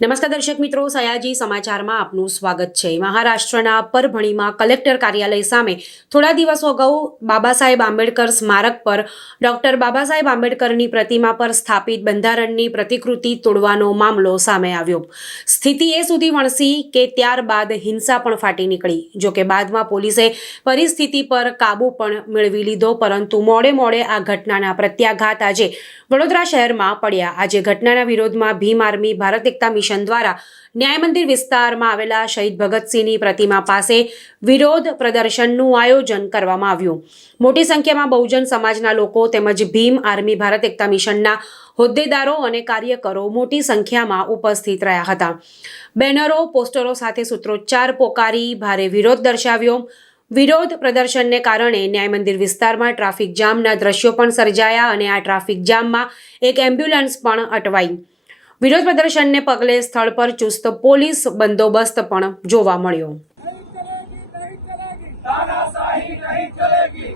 નમસ્કાર દર્શક મિત્રો, સયાજી સમાચારમાં આપનું સ્વાગત છે. મહારાષ્ટ્રના પરભણીમાં કલેક્ટર કાર્યાલય સામે થોડા દિવસો અગાઉ બાબા સાહેબ આંબેડકર સ્મારક પર ડોક્ટર બાબા સાહેબ આંબેડકરની પ્રતિમા પર સ્થાપિત બંધારણની પ્રતિકૃતિ તોડવાનો મામલો સામે આવ્યો. સ્થિતિ એ સુધી વણસી કે ત્યારબાદ હિંસા પણ ફાટી નીકળી. જોકે બાદમાં પોલીસે પરિસ્થિતિ પર કાબુ પણ મેળવી લીધો, પરંતુ મોડે મોડે આ ઘટનાના પ્રત્યાઘાત આજે વડોદરા શહેરમાં પડ્યા. આજે ઘટનાના વિરોધમાં ભીમ આર્મી, ભારત એકતા મિશન દ્વારા ન્યાય મંદિર વિસ્તારમાં આવેલા શહીદ ભગતસિંહની પ્રતિમા પાસે વિરોધ પ્રદર્શનનું આયોજન કરવામાં આવ્યું. મોટી સંખ્યામાં બહુજન સમાજના લોકો તેમજ ભીમ આર્મી ભારત એકતા મિશનના હોદ્દેદારો અને કાર્યકરો મોટી સંખ્યામાં ઉપસ્થિત રહ્યા હતા. બેનરો, પોસ્ટરો સાથે સૂત્રોચ્ચાર પોકારી ભારે વિરોધ દર્શાવ્યો. વિરોધ પ્રદર્શનને કારણે ન્યાય મંદિર વિસ્તારમાં ટ્રાફિક જામના દ્રશ્યો પણ સર્જાયા અને આ ટ્રાફિક જામમાં એક એમ્બ્યુલન્સ પણ અટવાઈ. વિરોધ પ્રદર્શનને પગલે સ્થળ પર ચુસ્ત પોલીસ બંદોબસ્ત પણ જોવા મળ્યો. નહીં કરેગી નહીં કરેગી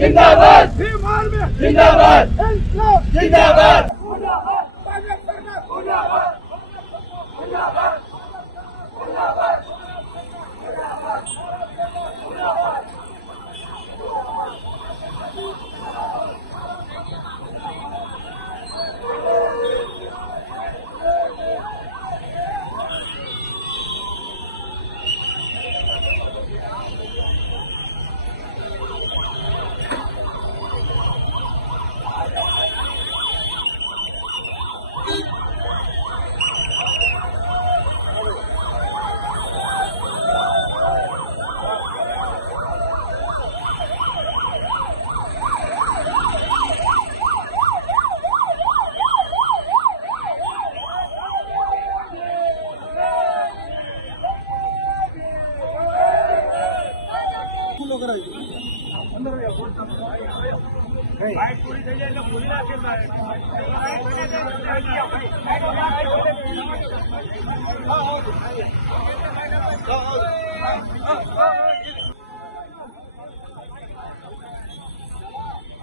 जिंदाबाद जिंदाबाद जिंदाबाद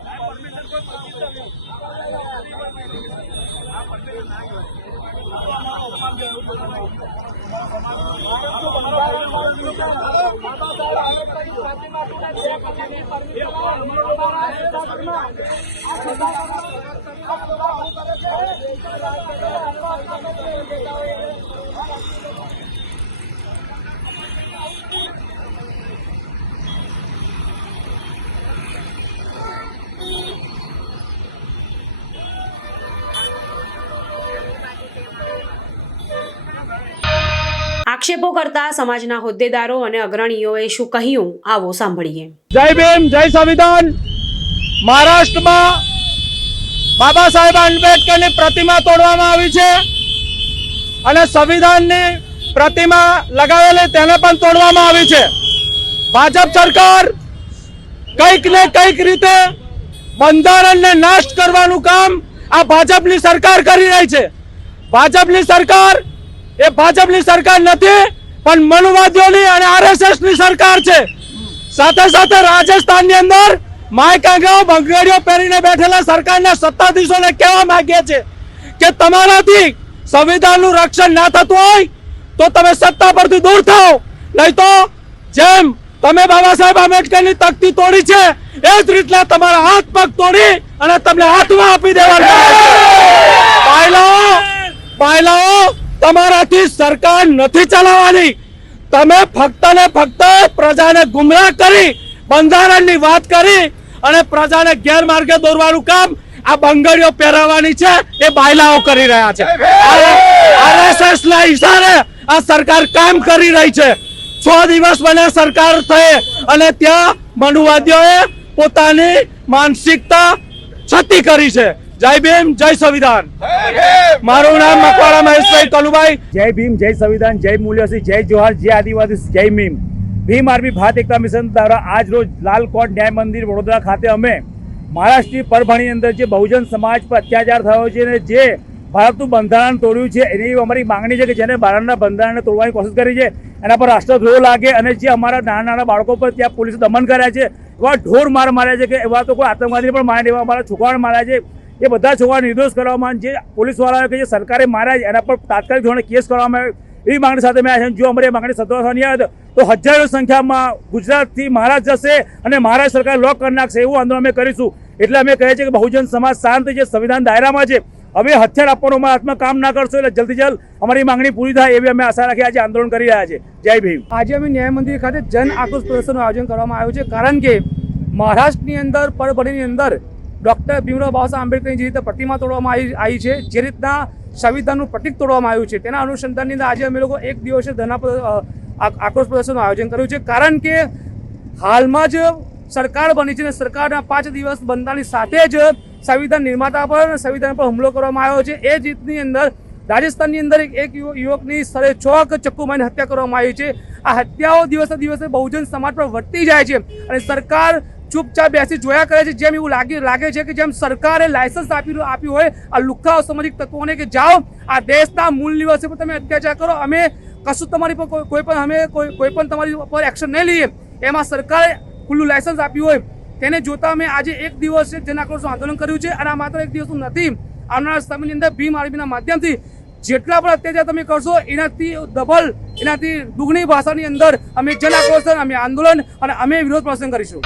આ પરમિશન કોઈ પ્રતિષ્ઠા નહીં આ પરમિશન ના આ આક્ષેપો કરતા સમાજના હોદ્દેદારો અને અગ્રણીઓએ શું કહ્યું, આવો સાંભળીએ. જય ભીમ, જય સંવિધાન. મહારાષ્ટ્રમાં બાબા સાહેબ આંબેડકરની પ્રતિમા તોડવામાં આવી છે અને સંવિધાનની પ્રતિમા લગાવેલી તેને પણ તોડવામાં આવી છે. ભાજપ સરકાર કંઈક ને કંઈક રીતે બંધારણને નાશ કરવાનું કામ આ ભાજપની સરકાર કરી રહી છે. ભાજપની સરકાર એ ભાજપની સરકાર નથી, પણ મનુવાદીઓની અને આરએસએસની સરકાર છે. સાથે સાથે રાજસ્થાનની અંદર માયકાગાઓ બંગડીઓ પહેરીને બેઠેલા સરકારના સત્તાધીશોને કહેવા માંગીએ છે કે તમારાથી સંવિધાનનું રક્ષણ ના થતું હોય તો તમે સત્તા પરથી દૂર થાઓ. નહીં તો જેમ તમે બાબા સાહેબ આંબેડકરની તકતી તોડી છે, એ જ રીતના તમારા હાથ પગ તોડી અને તમને હાથમાં આપી દેવાના પાયલાઓ પાયલાઓ તમારાથી સરકાર નથી ચલાવવાની. તમે ફક્ત ને ફક્ત પ્રજાને ગુમરાહ કરી, બંધારણની વાત કરી અને પ્રજાને ગેરમાર્ગે દોરવાનું કામ આ બંગડીઓ પહેરાવવાની છે, એ બાયલાઓ કરી રહ્યા છે. આરએસએસ ના ઇશારે આ સરકાર કામ કરી રહી છે. છ દિવસ મને સરકાર થઈ અને ત્યાં મનુવાદીઓએ પોતાની માનસિકતા છતી કરી છે. જય ભીમ, જય સંવિધાન. મારું નામ મકવાડા મહેશભાઈ કલુભાઈ જય ભીમ, જય સંવિધાન, જય મૂલ્યસી જય જોહાર, જય આદિવાસી, જય ભીમ. ભીમ આર્મી ભારત એકતા મિશન દ્વારા આજ રોજ લાલકોટ ન્યાય મંદિર વડોદરા ખાતે અમે મહારાષ્ટ્રની પરભણી અંદર જે બહુજન સમાજ પર અત્યાચાર થયો છે અને જે ભારતનું બંધારણ તોડ્યું છે, એની અમારી માંગણી છે કે જેને ભારતના બંધારણને તોડવાની કોશિશ કરી છે, એના પર રાષ્ટ્રદ્રોહ લાગે અને જે અમારા નાના નાના બાળકો પર ત્યાં પોલીસે દમન કર્યા છે, એવા ઢોર માર માર્યા છે કે એવા તો કોઈ આતંકવાદી પણ માર્યા એવા અમારા છોકરાને માર્યા છે. એ બધા જોવા નિર્દોષ કરવામાં જે પોલીસવાળાઓ કે જે સરકારે માર્યા એના પર તાત્કાલિક ધોરણે કેસ કરવામાં આવે એવી માંગણી સાથે મેં આવ્યા છે. જો અમારી માંગણી સત્તાવવાની આવે તો હજારો સંખ્યામાં ગુજરાતથી મહારાજ જશે અને મહારાષ્ટ્ર સરકાર લોક કરી નાખશે એવું આંદોલન અમે કરીશું. એટલે અમે કહીએ છીએ કે બહુજન સમાજ શાંત જે સંવિધાન દાયરામાં છે. હવે હથિયાર આપવાનું અમારા હાથમાં કામ ના કરશો એટલે જલ્દી જલ્દ અમારી માંગણી પૂરી થાય એવી અમે આશા રાખી આજે આંદોલન કરી રહ્યા છે. જય ભીમ. આજે અમે ન્યાય મંદિર ખાતે જન આક્રોશ પ્રદર્શનનું આયોજન કરવામાં આવ્યું છે, કારણ કે મહારાષ્ટ્રની અંદર, પરભણીની અંદર ડૉક્ટર ભીમરાવ બાબા આંબેડકરની જે રીતે પ્રતિમા તોડવામાં આવી આવી છે, જે રીતના સંવિધાનનું પ્રતિક તોડવામાં આવ્યું છે, તેના અનુસંધાનની અંદર આજે અમે લોકો એક દિવસે આ- આક્રોશ પ્રદર્શનનું આયોજન કર્યું છે. કારણ કે હાલમાં જ સરકાર બની છે અને સરકારના પાંચ દિવસ બનતાની સાથે જ સંવિધાન નિર્માતા પર સંવિધાન પર હુમલો કરવામાં આવ્યો છે. એ રીતની અંદર રાજસ્થાનની અંદર એક એક યુવકની સ્થળે ચોક ચક્કુ મારીને હત્યા કરવામાં આવી છે. આ હત્યાઓ દિવસે દિવસે બહુજન સમાજ પર વધતી જાય છે અને સરકાર ચૂપચાપ બેસી જોયા કરે છે. જેમ એવું લાગી લાગે છે કે જેમ સરકારે લાયસન્સ આપ્યું આપ્યું હોય, આ લુખ્ખા અસામાજિક તત્વોને કે જાઓ, આ દેશના મૂળ નિવાસી પર તમે અત્યાચાર કરો. અમે કશું તમારી પર કોઈ પણ અમે કોઈ પણ તમારી પર એક્શન નહીં લઈએ. એમાં સરકારે ખુલ્લું લાયસન્સ આપ્યું હોય. તેને જોતા અમે આજે એક દિવસ જેના આક્રોશનું આંદોલન કર્યું છે અને આ માત્ર એક દિવસનું નથી. આવનારા સમયની અંદર ભીમ આર્મીના માધ્યમથી જેટલા પણ અત્યાચાર તમે કરશો, એનાથી ડબલ એનાથી દુગણી ભાષાની અંદર અમે જન આક્રોશન અમે આંદોલન અને અમે વિરોધ પ્રદર્શન કરીશું.